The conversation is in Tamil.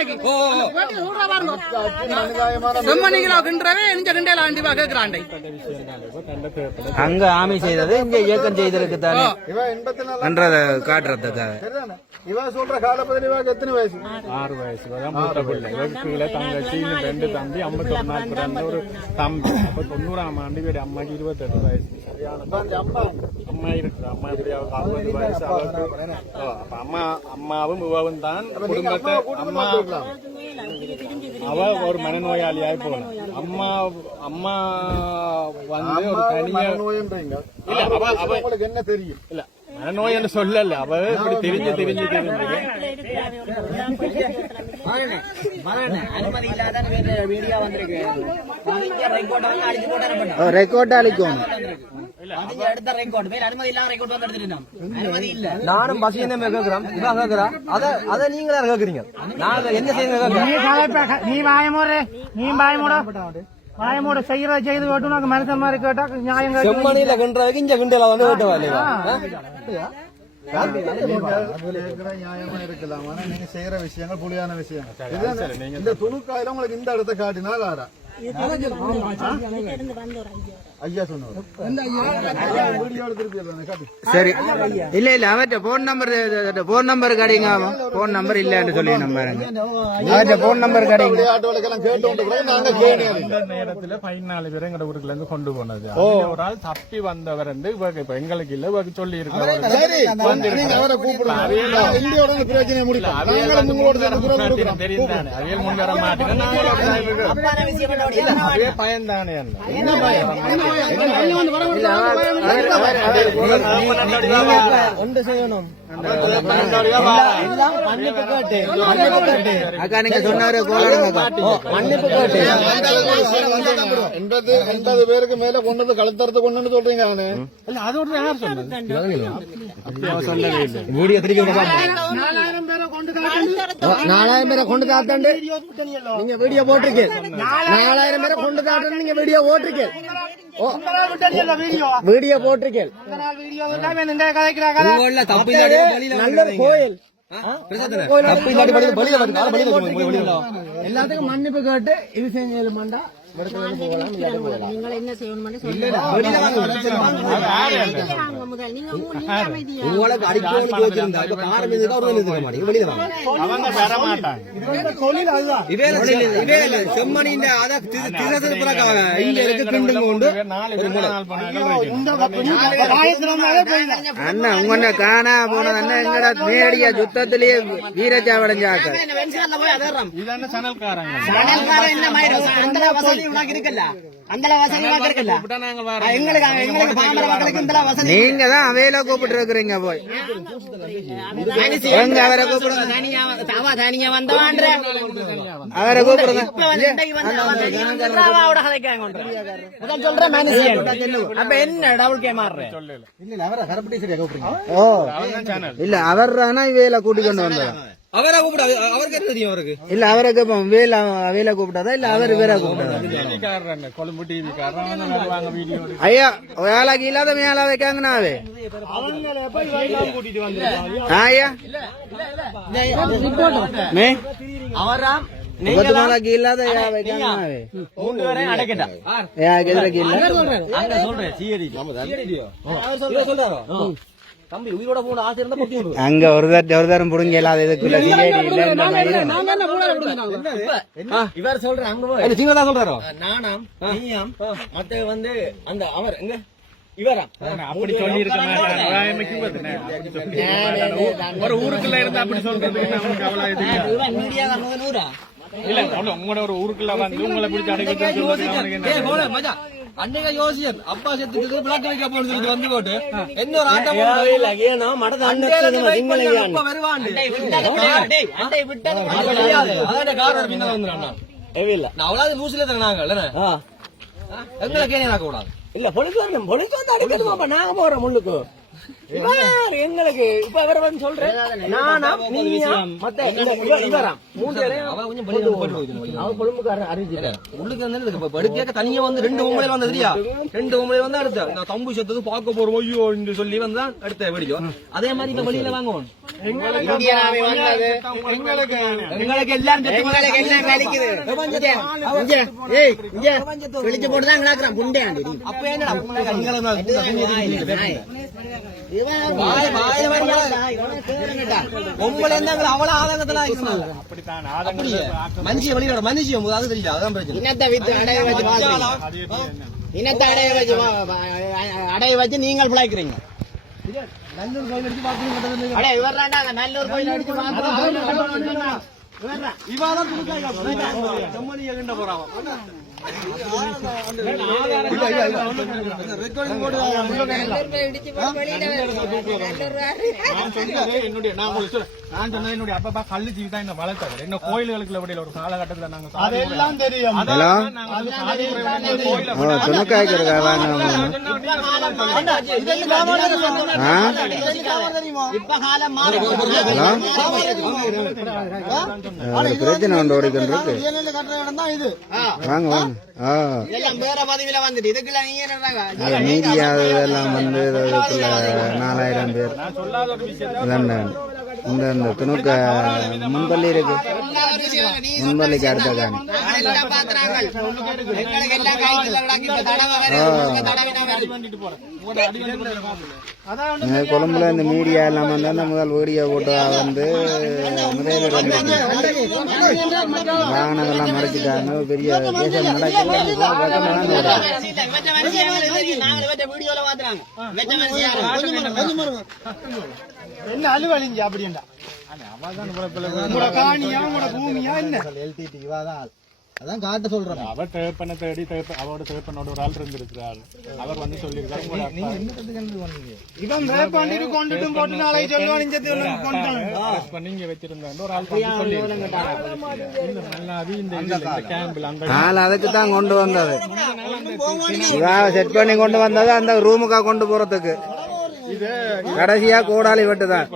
கிண்டவே ஆண்டி அங்க ஆமி செய்தது இங்க இயக்கம் செய்திருக்கு தானே. இவ எண்பத்தி நாலு பண்றத காட்டுறதுக்காக சரிதானே? இவ சொல்ற காலப்பதில் இவாக்கு எத்தனை வயசு? ஆறு வயசு. தான் மூத்த பிள்ளை. கீழே தங்கச்சி இன்னும் ரெண்டு தம்பி பிறந்த ஒரு தம்பி. அப்ப தொண்ணூறாம் ஆண்டு பேர் அம்மாக்கு இருபத்தெட்டு வயசு. அம்மா. அம்மா இருக்கு. அம்மா இப்படி அறுபது வயசு அவருக்கு ஓ, அப்ப அம்மா அம்மாவும் இவவும் தான் குடும்பத்தை அம்மா அவ ஒரு மனநோயாளியாய் போன. அம்மா அம்மா வந்து ஒரு தனியா நோயன்றீங்க இல்ல அவ அவ உங்களுக்கு என்ன தெரியும்? இல்ல மனநோய் என்று சொல்லல. அவ இப்படி தெரிஞ்சு தெரிஞ்சு தெரிஞ்சு ரெக்கார்ட் அளிக்கும் நானும் பஸ் என்ன கேக்குறோம் இவா கேக்குறா? அத அத நீங்களா கேக்குறீங்க? நாங்க என்ன செய்யுங்க நீ வாயமோடு நீ வாயமோட வாயமோட செய்யறத செய்து விட்டு மனுஷன் மாதிரி கேட்டா நியாயம் இங்க கிண்டல வந்து கேட்கிற ஆனா நீங்க செய்யற விஷயங்கள் புலியான விஷயம்? இந்த துணுக்காயில உங்களுக்கு இந்த இடத்த காட்டினால் ஆறா. சரி. இல்ல இல்ல அவர்கிட்ட போன் நம்பர் போன் நம்பர் கடைங்க போன் நம்பர் இல்லன்னு சொல்லி அவர்கிட்ட போன் நம்பர் கடைங்க நேரத்துல பதினாலு பேர் எங்க ஊருக்குள்ள இருந்து கொண்டு போனது ஒரு ஆள் தப்பி வந்தவர் வந்து இப்ப எங்களுக்கு இல்ல இவருக்கு சொல்லி இருக்காரு சரி நீங்க அவரை கொடுக்குறோம் தெரியும் தானே பயம். ஒன்று செய்யணும். மன்னிப்பு கேட்டு. அக்கா நீங்க சொன்னாரு மன்னிப்பு கேட்டு. எண்பது எண்பது பேருக்கு மேல கொண்டு வந்து கொண்டு சொல்றீங்க அவனு. நாலாயிரம் பேரை கொண்டு காத்தாண்டு நீங்க வீடியோ போட்டிருக்கீங்க நாலாயிரம் பேரை கொண்டு காட்டுன்னு நீங்க வீடியோ போட்டிருக்கீங்க. ஓ, வீடியோ நல்ல கோயில். வா. எல்லாத்துக்கும் மன்னிப்பு கேட்டு இது செஞ்சு மாண்டா. நீங்கள் என்ன செய்யணும் முதல் நீங்க செம்மணியின் இங்க நேரடியா சுத்தத்திலேயே வீரச்சாவடைஞ்சாக்க நாங்க தான் அவையில கூப்பிட்டு இருக்கிறீங்க போய் எங்க அவரை கூப்பிடுங்க? அவரை கூப்பிடுங்க. இல்ல அவர் தானா இவையில கூட்டி கொண்டு வந்ததா அவரை கூப்பிடாது அவருக்கு தெரியும் அவருக்கு? இல்ல அவரை கேப்போம் வேல வேலை கூப்பிட்டாதா இல்ல அவர் வேற கூப்பிட்டாதா டிவிக்காரர் கொழும்பு வருவாங்க வீடியோ ஐயா வேலைக்கு இல்லாத மேல வைக்காங்கனாவே கூட்டிட்டு வந்து ஐயா. மே? அவராம் ஒன்பது நாளைக்கு இல்லாத யா வைக்காங்கனாவே மூன்று பேரை அடைக்கட்டா யா எதிரக்கு இல்ல. அங்க சொல்றேன் சிஐடி தம்பி உயிரோட போன ஆசை இருந்தா பொட்டி அங்க ஒரு தட்டு ஒரு தரம் புடுங்க இல்லாத இதுக்குள்ள இவர் சொல்ற அங்க போய். இல்ல சிங்களா சொல்றாரோ? நானாம் நீயாம் மத்த வந்து அந்த அவர் எங்க? இவராம் அப்படி சொல்லி இருக்க ஒரு ஊருக்குள்ள இருந்து அப்படி சொல்றதுக்கு நமக்கு அவ்வளவு இது இல்ல. இல்ல உங்களோட ஒரு ஊருக்குள்ள வந்து உங்களை பிடிச்சி அடைக்க அன்னைக்கு யோசியர் அப்பா செத்துக்கு பிளாக் வைக்க போனது வந்து போட்டு. என்ன ஒரு ஆட்டம் ஏனோ? மடத அதான் பின்ன வந்துடுறான் இல்ல நான் அவ்வளவு லூசில தராங்க எங்களை கேட்க கூடாது இல்ல பொலிக்கு வரணும் பொலிக்கு வந்து அடிக்கணுமாப்பா நாங்க போறோம் முள்ளுக்கு. எங்களுக்கு இப்ப இவர் வந்து சொல்றேன். நானா நீயா மத்த இந்த இவ- இவரா மூன்று பேரையும் அவர் கொழும்புக்காரர் அறிவிச்சிட்டார். உள்ளுக்கு வந்து இப்ப படுக்கையாக தனியா வந்து ரெண்டு உங்களை வந்து தெரியா ரெண்டு உங்களை வந்து அடுத்த இந்த தம்பு சத்துக்கு பார்க்க போறோம் ஐயோ என்று சொல்லி வந்து தான் அடுத்த வெடிக்கும். அதே மாதிரி இப்ப வெளியில வாங்குவோம் எங்களுக்கு எல்லாம் வெளிச்சம் போட்டுதான். அப்ப? உங்களை அவ்வளவு ஆதங்கத்துல ஆயிக்கணும். அப்படித்தான் அப்படியே. மனுஷிய வெளியில மனுஷிய அது தெரியல அதான் பிரச்சனை இனத்தை வித்து அடைய வச்சு இனத்தை அடைய வச்சு வா- வா- அடைய வச்சு நீங்கள் பிழைக்கிறீங்க அடே இவர்றாண்டா அந்த நல்லூர் கோயில் அடிச்சு இவாதான் போறான் சொன்னது என்னுடைய நான். நான் சொன்னது என்னுடைய அப்பா கல்லு ஜீவி தான் இந்த வளர்த்தாரு என்ன கோயில்களுக்குள்ள விடையில ஒரு காலகட்டத்துல நாங்க அதெல்லாம் தெரியும். கோயில பிரச்சனை ஒன்று ஓடிக்கொண்டிருக்கு உயர்நிலை வாங்க வாங்க இதெல்லாம் வந்து நாலாயிரம் பேர் இந்த துணுக்க முன்பள்ளி இருக்கு. முன்பள்ளிக்கு அடுத்த காணி. எல்லாம் பாக்குறாங்க எங்களுக்கு எல்லாம் தடவை வேற கொழும்புல இந்த மீடியா எல்லாம் வந்து அந்த முதல் வீடியோ போட்டு வந்து முதலில் வாகனங்கள்லாம் மறைச்சிட்டாங்க பெரிய மனுஷன் யாரு? என்ன அலுவலிங்க அப்படின்டா உங்களோட காணியா உங்களோட பூமியா என்ன எல்டிடி இவாதான் அதான் காட்ட சொல்றேன். அவர் தேப்பனை தேடி தேப்ப அவரோட தேப்பனோட ஒரு ஆள் இருந்திருக்கிறார். அவர் வந்து சொல்லியிருக்காரு உங்களோட அப்பா இவன் ரேப் பண்ணிட்டு கொண்டுட்டும் போட்டு நாளைக்கு சொல்லுவான் இந்த கொண்டு arrest பண்ணி இங்க வச்சிருந்தாரு ஒரு ஆள் வந்து சொல்லியிருக்காரு. இந்த கேம்பில் அந்த ஆள். அதுக்கு தான் கொண்டு வந்தது. இவன் செட் பண்ணி கொண்டு வந்தது அந்த ரூமுக்கா கொண்டு போறதுக்கு. கடைசியா கோடாலி வெட்டு தான்